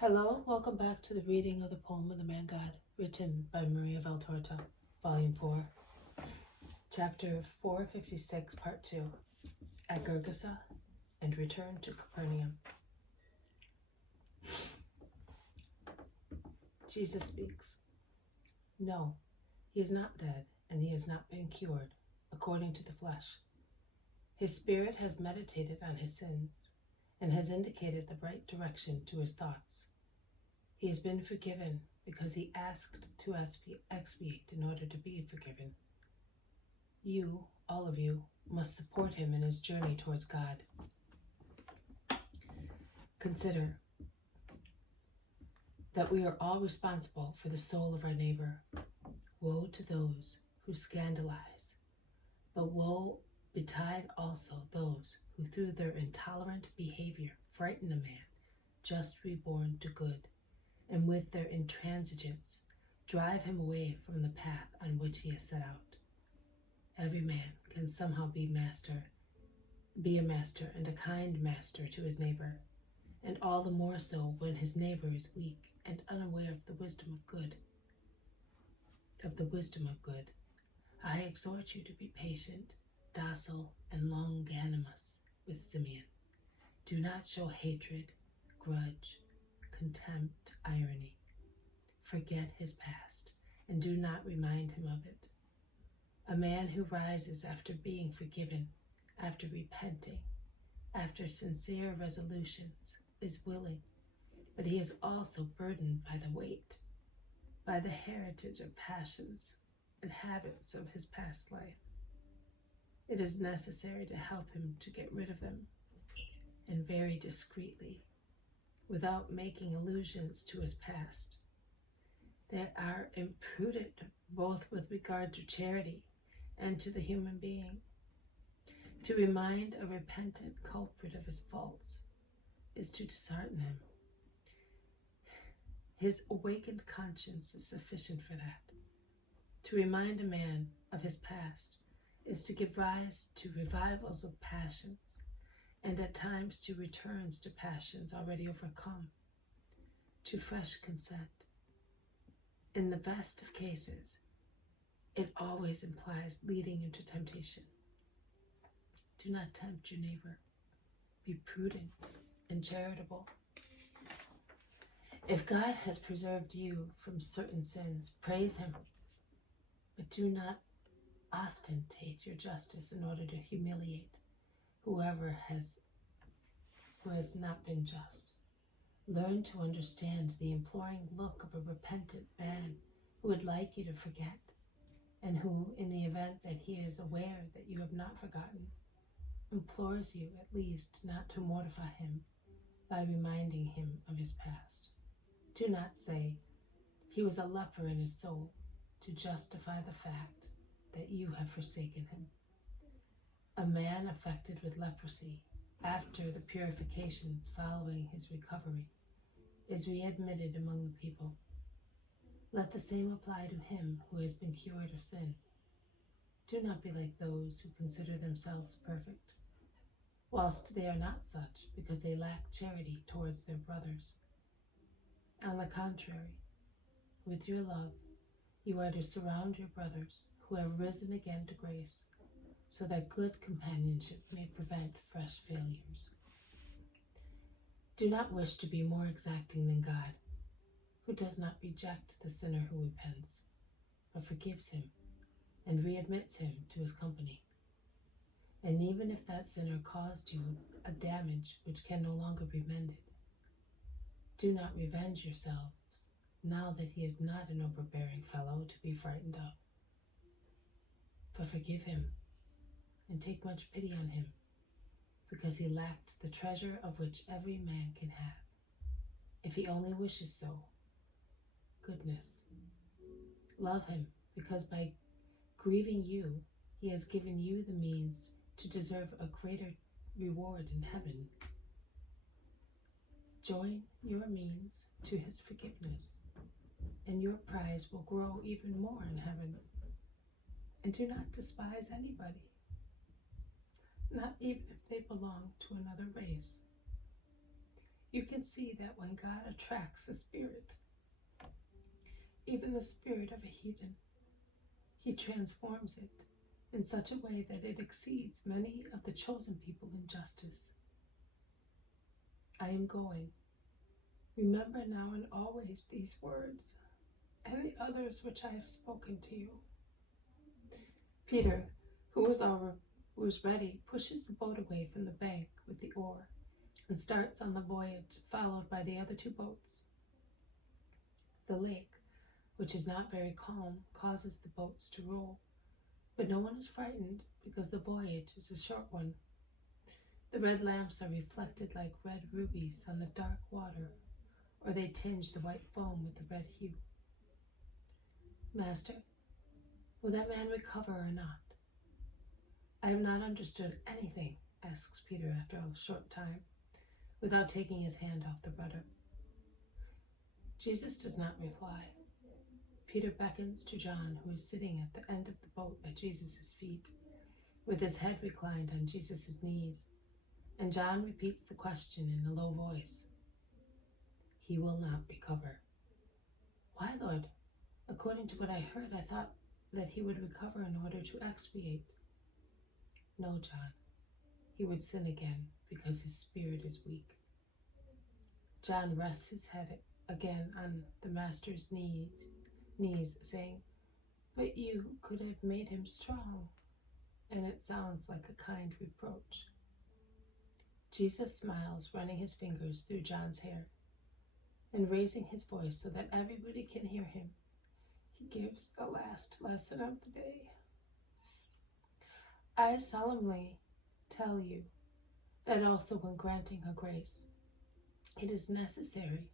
Hello, welcome back to the reading of the poem of the Man God, written by Maria Valtorta, Volume 4, Chapter 456, Part 2, At Gherghesa and Return to Capernaum. Jesus speaks. No, he is not dead, and he has not been cured, according to the flesh. His spirit has meditated on his sins, and has indicated the right direction to his thoughts. He has been forgiven because he asked to expiate in order to be forgiven. You, all of you, must support him in his journey towards God. Consider that we are all responsible for the soul of our neighbor. Woe to those who scandalize, but woe betide also those who through their intolerant behavior frighten a man just reborn to good, and with their intransigence drive him away from the path on which he has set out. Every man can somehow be a master and a kind master to his neighbor, and all the more so when his neighbor is weak and unaware of the wisdom of good. I exhort you to be patient, docile, and longanimous with Simeon. Do not show hatred, grudge, contempt, irony. Forget his past, and do not remind him of it. A man who rises after being forgiven, after repenting, after sincere resolutions, is willing, but he is also burdened by the weight, by the heritage of passions and habits of his past life. It is necessary to help him to get rid of them, and very discreetly, without making allusions to his past. They are imprudent both with regard to charity and to the human being. To remind a repentant culprit of his faults is to dishearten him. His awakened conscience is sufficient for that. To remind a man of his past is to give rise to revivals of passions, and at times to returns to passions already overcome, to fresh consent. In the best of cases, it always implies leading into temptation. Do not tempt your neighbor. Be prudent and charitable. If God has preserved you from certain sins, praise him, but do not ostentate your justice in order to humiliate who has not been just. Learn to understand the imploring look of a repentant man who would like you to forget, and who, in the event that he is aware that you have not forgotten, implores you at least not to mortify him by reminding him of his past. Do not say, he was a leper in his soul, to justify the fact that you have forsaken him. A man affected with leprosy, after the purifications following his recovery, is readmitted among the people. Let the same apply to him who has been cured of sin. Do not be like those who consider themselves perfect, whilst they are not such, because they lack charity towards their brothers. On the contrary, with your love, you are to surround your brothers who have risen again to grace, so that good companionship may prevent fresh failures. Do not wish to be more exacting than God, who does not reject the sinner who repents, but forgives him and readmits him to his company. And even if that sinner caused you a damage which can no longer be mended, do not revenge yourselves now that he is not an overbearing fellow to be frightened of, but forgive him and take much pity on him, because he lacked the treasure of which every man can have, if he only wishes so, goodness. Love him, because by grieving you, he has given you the means to deserve a greater reward in heaven. Join your means to his forgiveness, and your prize will grow even more in heaven. And do not despise anybody, not even if they belong to another race. you can see that when God attracts a spirit, even the spirit of a heathen, he transforms it in such a way that it exceeds many of the chosen people in justice. I am going. Remember now and always these words, and the others which I have spoken to you. Peter, who was ready, pushes the boat away from the bank with the oar and starts on the voyage, followed by the other two boats. The lake, which is not very calm, causes the boats to roll, but no one is frightened because the voyage is a short one. The red lamps are reflected like red rubies on the dark water, or they tinge the white foam with the red hue. Master, will that man recover or not? I have not understood anything, asks Peter after a short time, without taking his hand off the rudder. Jesus does not reply. Peter beckons to John, who is sitting at the end of the boat at Jesus' feet, with his head reclined on Jesus' knees, and John repeats the question in a low voice. He will not recover. Why, Lord? According to what I heard, I thought that he would recover in order to expiate. No, John. He would sin again because his spirit is weak. John rests his head again on the Master's knees, saying, But you could have made him strong. And it sounds like a kind reproach. Jesus smiles, running his fingers through John's hair and raising his voice so that everybody can hear him. He gives the last lesson of the day. I solemnly tell you that also when granting a grace, it is necessary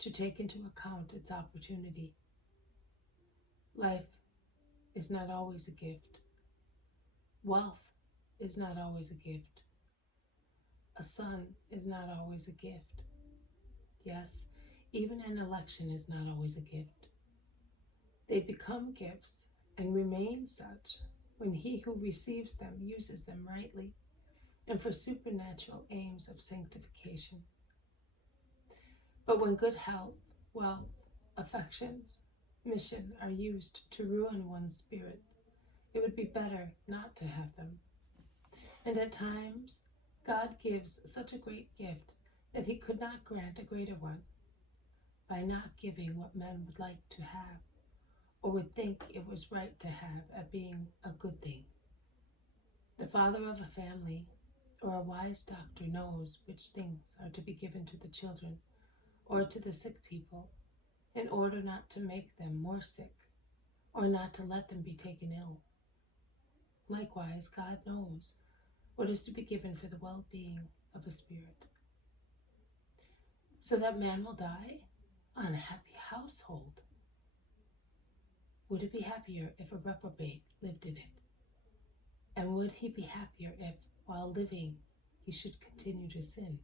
to take into account its opportunity. Life is not always a gift. Wealth is not always a gift. A son is not always a gift. Yes, even an election is not always a gift. They become gifts and remain such when he who receives them uses them rightly and for supernatural aims of sanctification. But when good health, wealth, affections, mission are used to ruin one's spirit, it would be better not to have them. And at times, God gives such a great gift that he could not grant a greater one by not giving what men would like to have or would think it was right to have at being a good thing. The father of a family or a wise doctor knows which things are to be given to the children or to the sick people in order not to make them more sick or not to let them be taken ill. Likewise, God knows what is to be given for the well-being of a spirit. So that man will die? Unhappy household. Would it be happier if a reprobate lived in it? And would he be happier if, while living, he should continue to sin?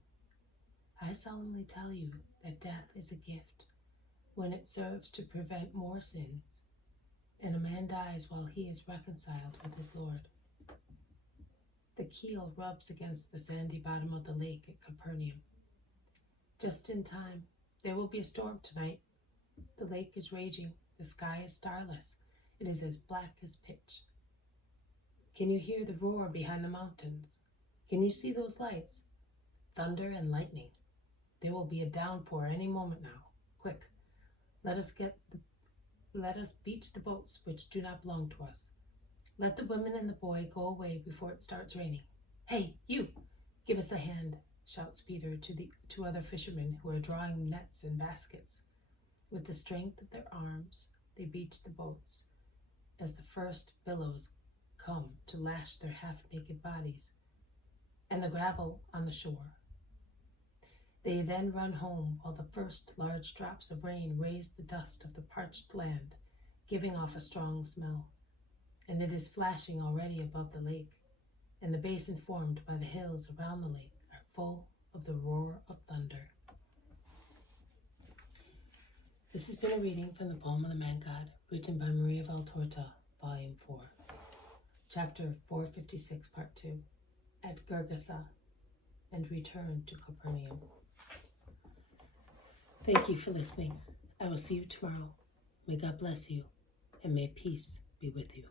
I solemnly tell you that death is a gift when it serves to prevent more sins, and a man dies while he is reconciled with his Lord. The keel rubs against the sandy bottom of the lake at Capernaum. Just in time. There will be a storm tonight. The lake is raging. The sky is starless. It is as black as pitch. Can you hear the roar behind the mountains? Can you see those lights? Thunder and lightning. There will be a downpour any moment now. Quick, let us beach the boats which do not belong to us. Let the women and the boy go away before it starts raining. Hey, you! Give us a hand, shouts Peter to the two other fishermen who are drawing nets and baskets. With the strength of their arms, they beach the boats as the first billows come to lash their half-naked bodies and the gravel on the shore. They then run home while the first large drops of rain raise the dust of the parched land, giving off a strong smell. And it is flashing already above the lake, and the basin formed by the hills around the lake are full of the roar of thunder. This has been a reading from the poem of the Man God, written by Maria Valtorta, Volume 4, Chapter 456, Part 2, At Gherghesa, and Return to Capernaum. Thank you for listening. I will see you tomorrow. May God bless you, and may peace be with you.